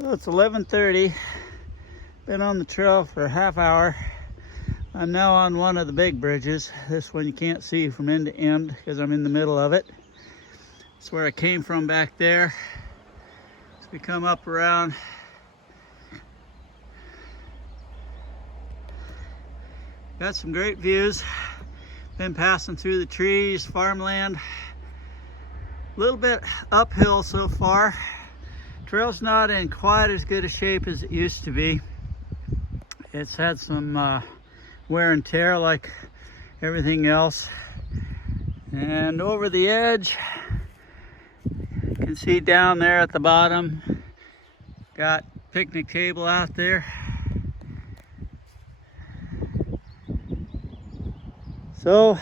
So it's 11:30. Been on the trail for a half hour. I'm now on one of the big bridges. This one you can't see from end to end because I'm in the middle of it. It's where I came from back there. So we come up around. Got some great views. Been passing through the trees, farmland. A little bit uphill so far. Trail's not in quite as good a shape as it used to be. It's had some wear and tear like everything else. And over the edge, you can see down there at the bottom, got picnic table out there. So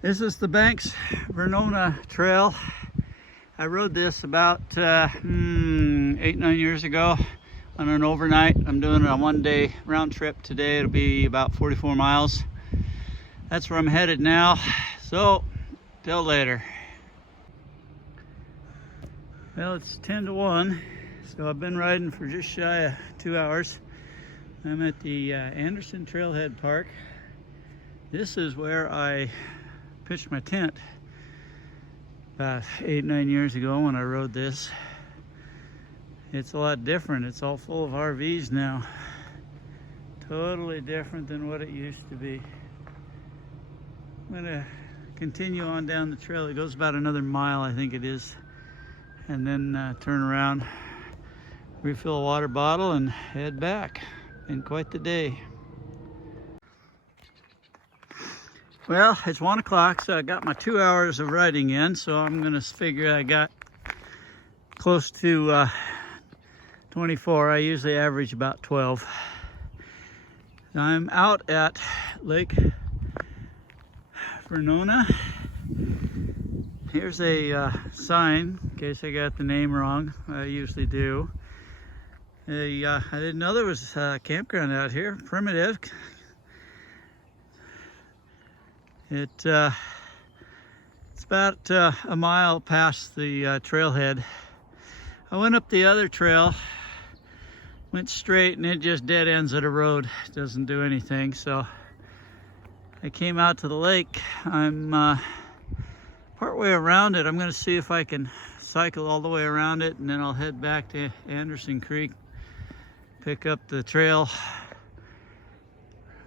this is the Banks Vernonia Trail. I rode this about 8-9 years ago on an overnight. I'm doing a one-day round trip today. It'll be about 44 miles. That's where I'm headed now. So, till later. Well, it's 10 to 1, so I've been riding for just shy of 2 hours. I'm at the Anderson Trailhead Park. This is where I pitched my tent about 8-9 years ago when I rode this. It's a lot different. It's all full of RVs now. Totally different than what it used to be. I'm gonna continue on down the trail. It goes about another mile, I think it is, and then turn around, refill a water bottle, and head back. Been quite the day. Well, it's 1 o'clock, so I got my 2 hours of riding in, so I'm gonna figure I got close to 24. I usually average about 12. I'm out at Lake Vernonia. Here's a sign, in case I got the name wrong. I usually do. I didn't know there was a campground out here, primitive. It's about a mile past the trailhead. I went up the other trail, went straight, and it just dead ends at a road. It doesn't do anything, so I came out to the lake. I'm partway around it. I'm going to see if I can cycle all the way around it, and then I'll head back to Anderson Creek, pick up the trail,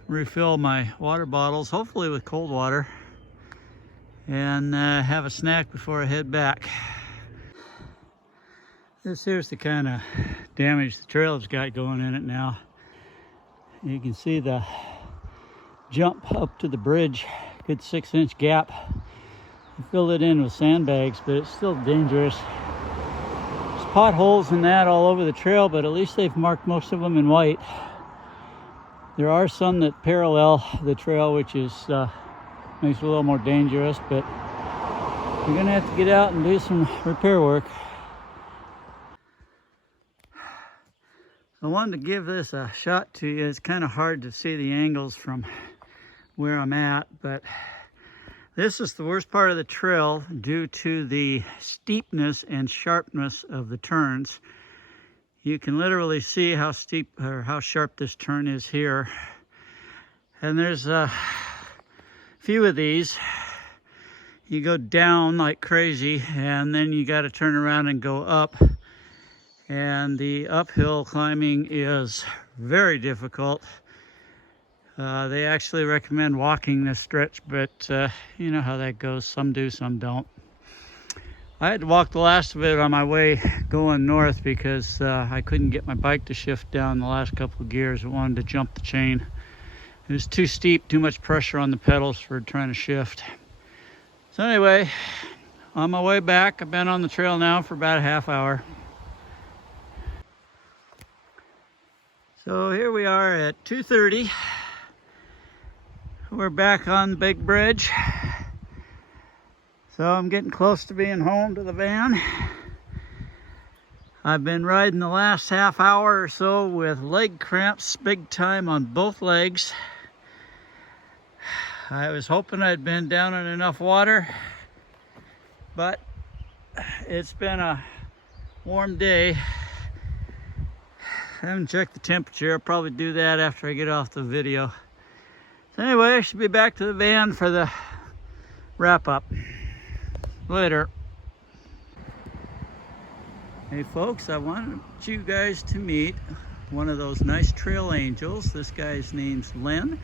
refill my water bottles, hopefully with cold water, and have a snack before I head back. This here's the kind of damage the trail has got going in it now. You can see the jump up to the bridge, good 6-inch gap. I filled it in with sandbags, but it's still dangerous. There's potholes and that all over the trail, but at least they've marked most of them in white. There are some that parallel the trail, which is makes it a little more dangerous, but you're gonna have to get out and do some repair work. I wanted to give this a shot to you. It's kind of hard to see the angles from where I'm at, but this is the worst part of the trail due to the steepness and sharpness of the turns. You can literally see how steep or how sharp this turn is here. And there's a few of these. You go down like crazy, and then you got to turn around and go up. And the uphill climbing is very difficult. They actually recommend walking this stretch, but you know how that goes. Some do, some don't. I had to walk the last of it on my way going north because I couldn't get my bike to shift down the last couple of gears. I wanted to jump the chain. It was too steep, too much pressure on the pedals for trying to shift. So anyway, on my way back, I've been on the trail now for about a half hour. So here we are at 2:30. We're back on the big bridge. So I'm getting close to being home to the van. I've been riding the last half hour or so with leg cramps big time on both legs. I was hoping I'd been down in enough water, but it's been a warm day I haven't checked the temperature. I'll probably do that after I get off the video. So anyway, I should be back to the van for the wrap up. Later. Hey folks, I wanted you guys to meet one of those nice trail angels. This guy's name's Len.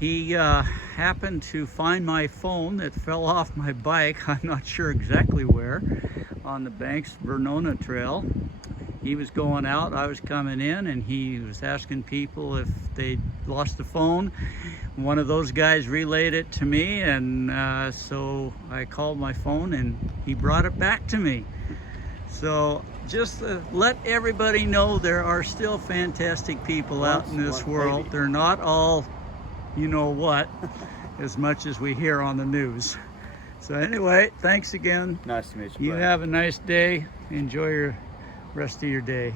He happened to find my phone that fell off my bike, I'm not sure exactly where, on the Banks Vernonia Trail. He was going out, I was coming in, and he was asking people if they'd lost the phone. One of those guys relayed it to me, and so I called my phone and he brought it back to me. So just to let everybody know, there are still fantastic people out in this world. They're not all you know what, as much as we hear on the news. So anyway, thanks again. Nice to meet you. You have a nice day. Enjoy your rest of your day.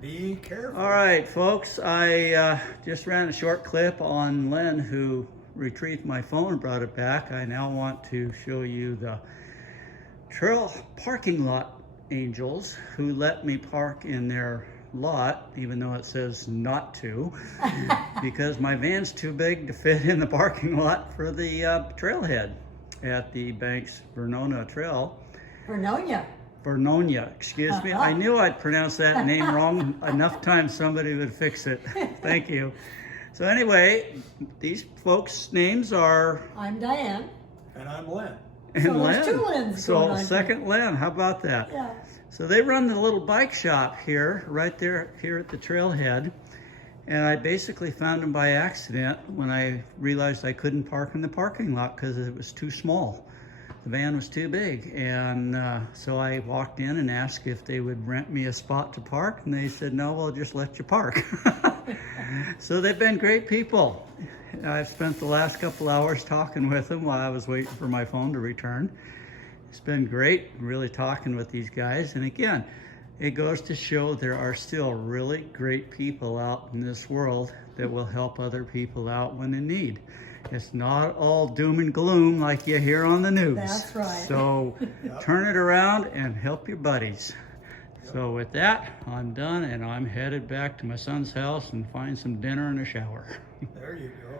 Be careful. All right, folks, I just ran a short clip on Len, who retrieved my phone and brought it back. I now want to show you the trail parking lot angels who let me park in their lot, even though it says not to, because my van's too big to fit in the parking lot for the trailhead at the Banks Vernonia Trail. Vernonia, excuse me. I knew I'd pronounce that name wrong enough times somebody would fix it. Thank you. So anyway, these folks' names are... I'm Diane. And I'm Len. And so Len. there's 2 Lens. So second Len, how about that? Yeah. So they run the little bike shop here, right there, here at the trailhead. And I basically found them by accident when I realized I couldn't park in the parking lot because it was too small. The van was too big. And so I walked in and asked if they would rent me a spot to park. And they said, no, we'll just let you park. So they've been great people. I've spent the last couple hours talking with them while I was waiting for my phone to return. It's been great really talking with these guys. And again, it goes to show there are still really great people out in this world that will help other people out when in need. It's not all doom and gloom like you hear on the news. That's right. So turn it around and help your buddies. So with that, I'm done and I'm headed back to my son's house and find some dinner and a shower. There you go.